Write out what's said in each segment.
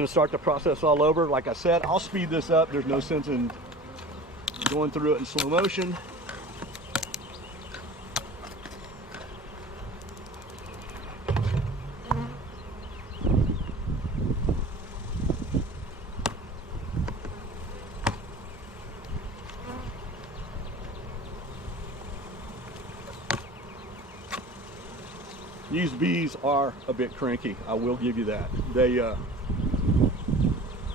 going to start the process all over. Like I said, I'll speed this up. There's no sense in going through it in slow motion. These bees are a bit cranky, I will give you that.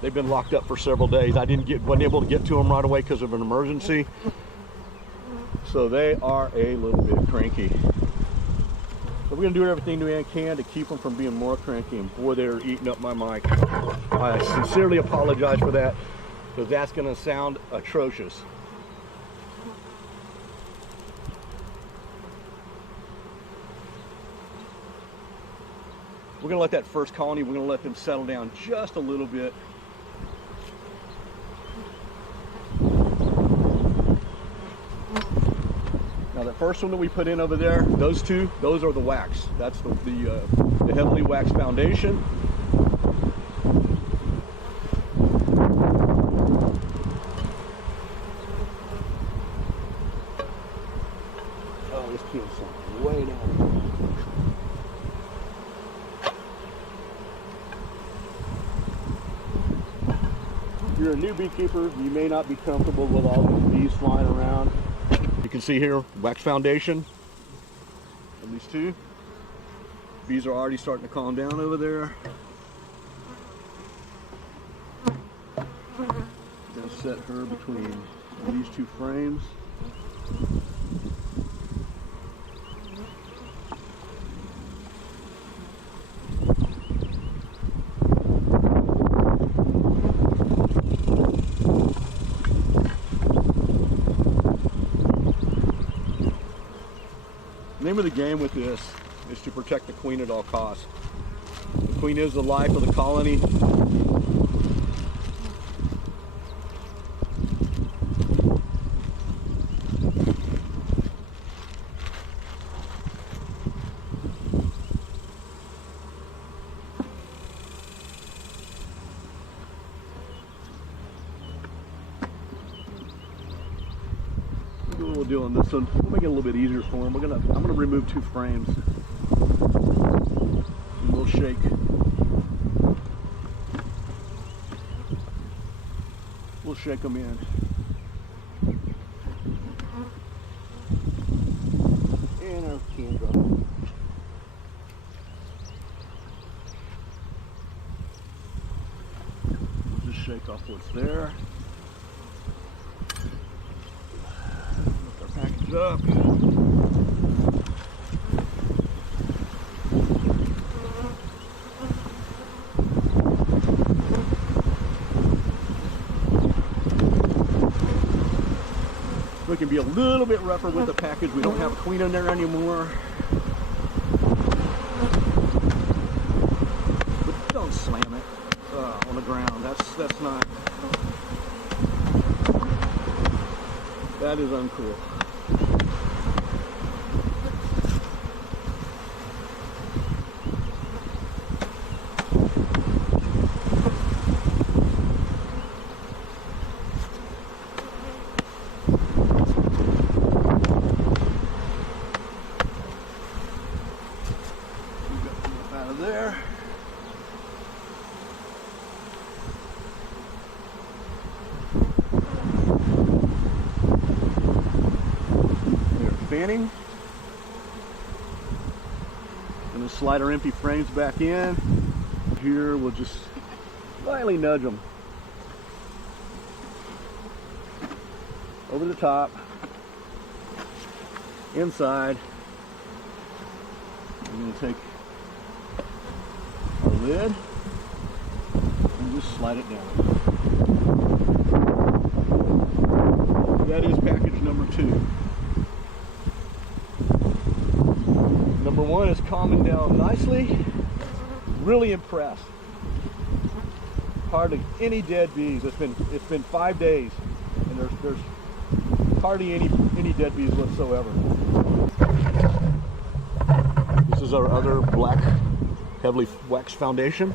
They've been locked up for several days. I wasn't able to get to them right away because of an emergency. So they are a little bit cranky. So we're gonna do everything we can to keep them from being more cranky, and boy, they're eating up my mic. I sincerely apologize for that, because that's gonna sound atrocious. We're going to let that first colony, we're going to let them settle down just a little bit. Now the first one that we put in over there, those two, those are the wax. That's the heavily waxed foundation. Oh, this kills something way down there. If you're a new beekeeper, you may not be comfortable with all these bees flying around. You can see here, wax foundation, at least two. Bees are already starting to calm down over there. Gonna set her between these two frames. The name of the game with this is to protect the queen at all costs. The queen is the life of the colony. We'll do on this one. We'll make it a little bit easier for them. I'm gonna remove two frames. And we'll shake. We'll shake them in. And our can drop. We'll just shake off what's there. Up. We can be a little bit rougher with the package. We don't have a queen in there anymore. But don't slam it on the ground. That's not. That is uncool. Out of there. Fanning. Gonna slide our empty frames back in. Here we'll just slightly nudge them over the top, inside. We're gonna take our lid and just slide it down. That is package number 2. Number 1 is calming down nicely. Really impressed. Hardly any dead bees. It's been 5 days, and there's hardly any dead bees whatsoever. This is our other black heavily waxed foundation.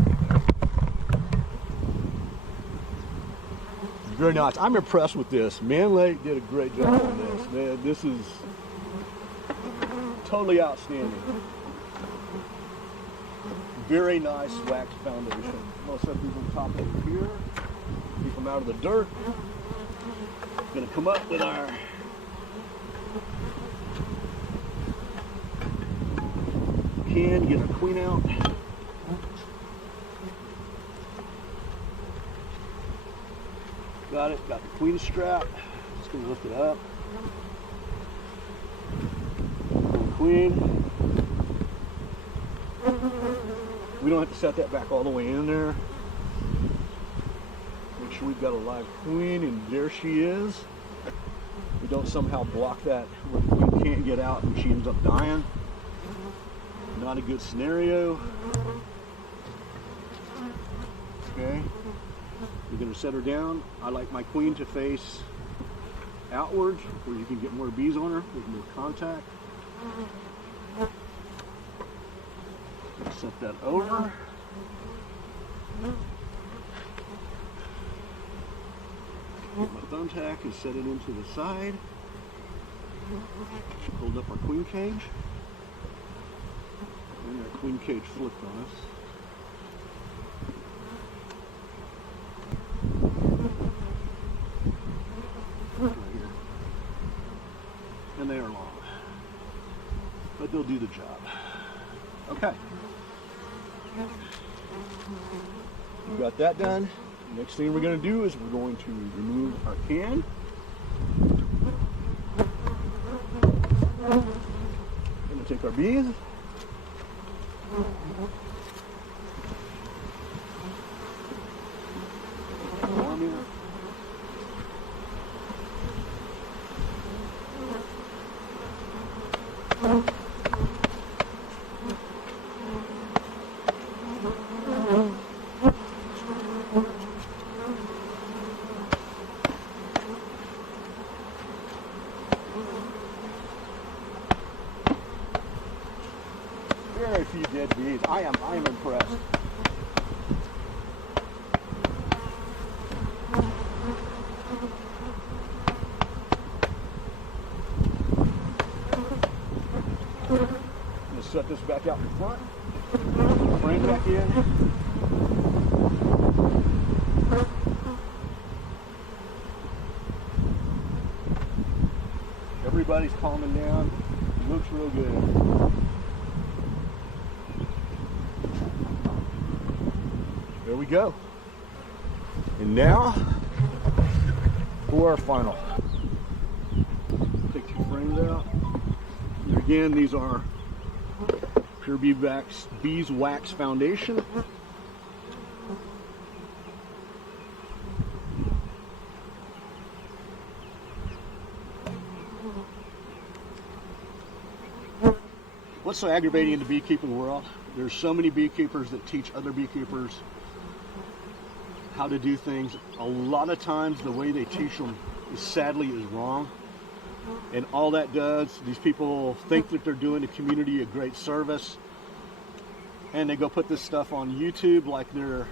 Very nice. I'm impressed with this. Man Lake did a great job on this. Man, this is totally outstanding. Very nice wax foundation. I'm going to set these on top of here. Keep them out of the dirt. Going to come up with our can, get our queen out. Got it, got the queen strap. Just gonna lift it up. Queen. We don't have to set that back all the way in there. Make sure we've got a live queen, and there she is. We don't somehow block that where the queen can't get out and she ends up dying. Not a good scenario. Okay. We're going to set her down. I like my queen to face outwards where you can get more bees on her with more contact. Set that over. Get my thumbtack and set it into the side. Hold up our queen cage. And our queen cage flipped on us. Right here. And they are long, but they'll do the job. Okay. We got that done. Next thing we're going to do is we're going to remove our can. Going to take our bees. Very few dead bees. I am impressed. I'm going to set this back out in front. Put the frame back in. Everybody's calming down. It looks real good. There we go. And now for our final. Take two frames out. And again, these are pure beeswax foundation. What's so aggravating in the beekeeping world? There's so many beekeepers that teach other beekeepers how to do things. A lot of times the way they teach them sadly is wrong, and all that does, these people think that they're doing the community a great service, and they go put this stuff on YouTube like they're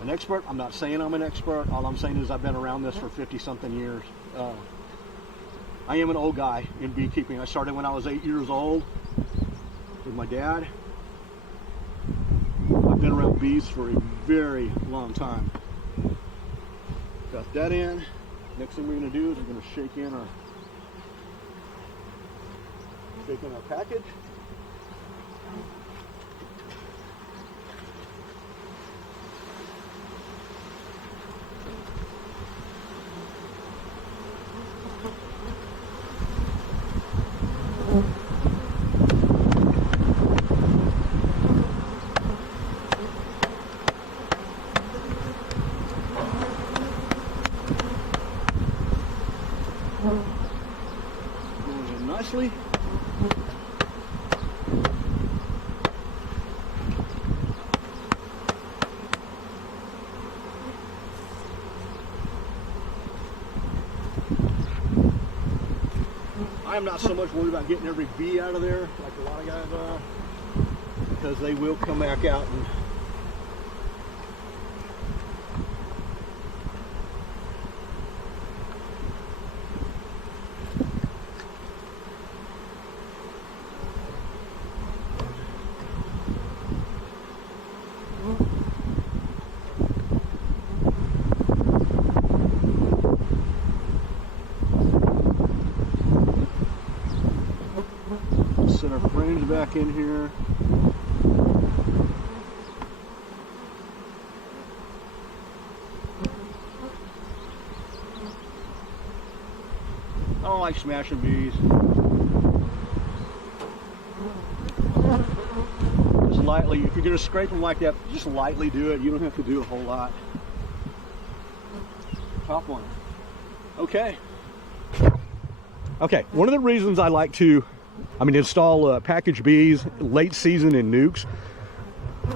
an expert. I'm not saying I'm an expert. All I'm saying is I've been around this for 50 something years. I am an old guy in beekeeping. I started when I was 8 years old with my dad. I've been around bees for a very long time. Got that in. Next thing we're going to do is we're going to shake in our package. Going in nicely. I'm not so much worried about getting every bee out of there like a lot of guys are, because they will come back out and back in here. I don't like smashing bees. Just lightly, if you're going to scrape them like that, just lightly do it. You don't have to do a whole lot. Top one. Okay. Okay, one of the reasons I like to, install package bees late season in nukes,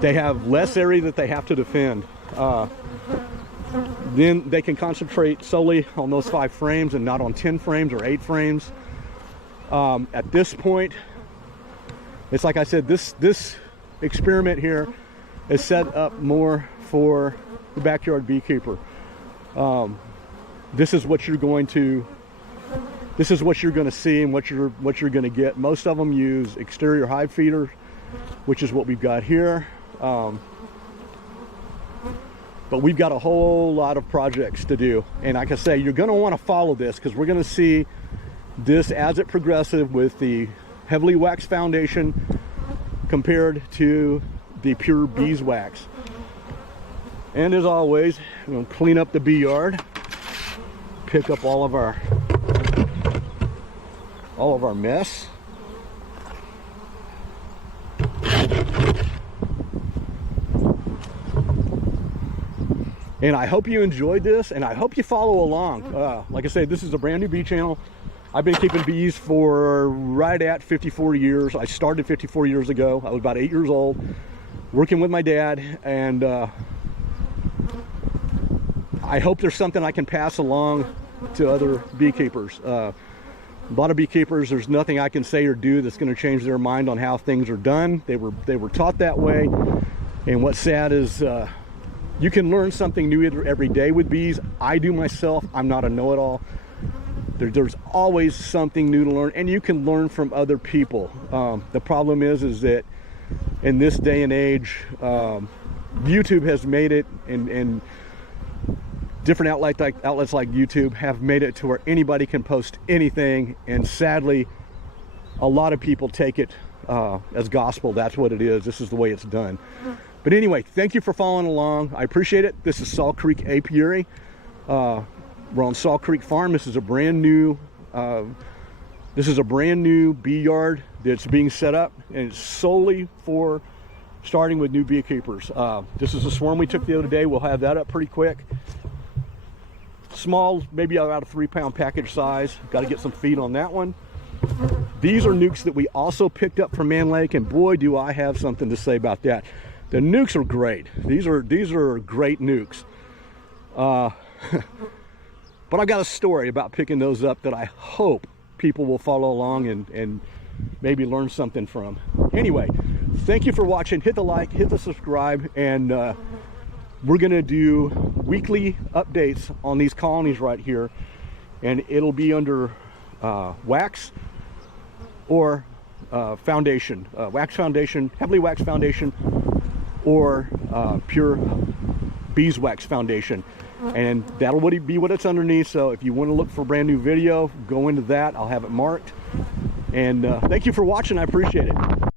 they have less area that they have to defend. Then they can concentrate solely on those 5 frames and not on 10 frames or 8 frames. At this point, it's like I said, this experiment here is set up more for the backyard beekeeper. This is what you're going to see and what you're going to get. Most of them use exterior hive feeders, which is what we've got here. But we've got a whole lot of projects to do. And like I say, you're going to want to follow this because we're going to see this as it progresses with the heavily waxed foundation compared to the pure beeswax. And as always, we're going to clean up the bee yard, pick up all of our mess. And I hope you enjoyed this, and I hope you follow along. Like I said, this is a brand new bee channel. I've been keeping bees for right at 54 years. I started 54 years ago. I was about 8 years old, working with my dad, and I hope there's something I can pass along to other beekeepers. A lot of beekeepers, there's nothing I can say or do that's going to change their mind on how things are done. They were taught that way, and what's sad is you can learn something new every day with bees. I do myself. I'm not a know-it-all. There's always something new to learn, and you can learn from other people. The problem is that in this day and age, YouTube has made it, and different outlets like YouTube have made it to where anybody can post anything, and sadly, a lot of people take it as gospel. That's what it is. This is the way it's done. But anyway, thank you for following along. I appreciate it. This is Salt Creek Apiary. We're on Salt Creek Farm. This is a brand new bee yard that's being set up, and it's solely for starting with new beekeepers. This is a swarm we took the other day. We'll have that up pretty quick. Small, maybe about a 3-pound package size. Got to get some feed on that one. These are nukes that we also picked up from Man Lake, and boy, do I have something to say about that. The nukes are great. These are great nukes. But I've got a story about picking those up that I hope people will follow along and maybe learn something from. Anyway, thank you for watching. Hit the like, hit the subscribe, and we're gonna do weekly updates on these colonies right here, and it'll be under wax or foundation, wax foundation, heavily waxed foundation, or pure beeswax foundation, and that'll be what it's underneath. So if you want to look for a brand new video, go into that. I'll have it marked. And thank you for watching. I appreciate it.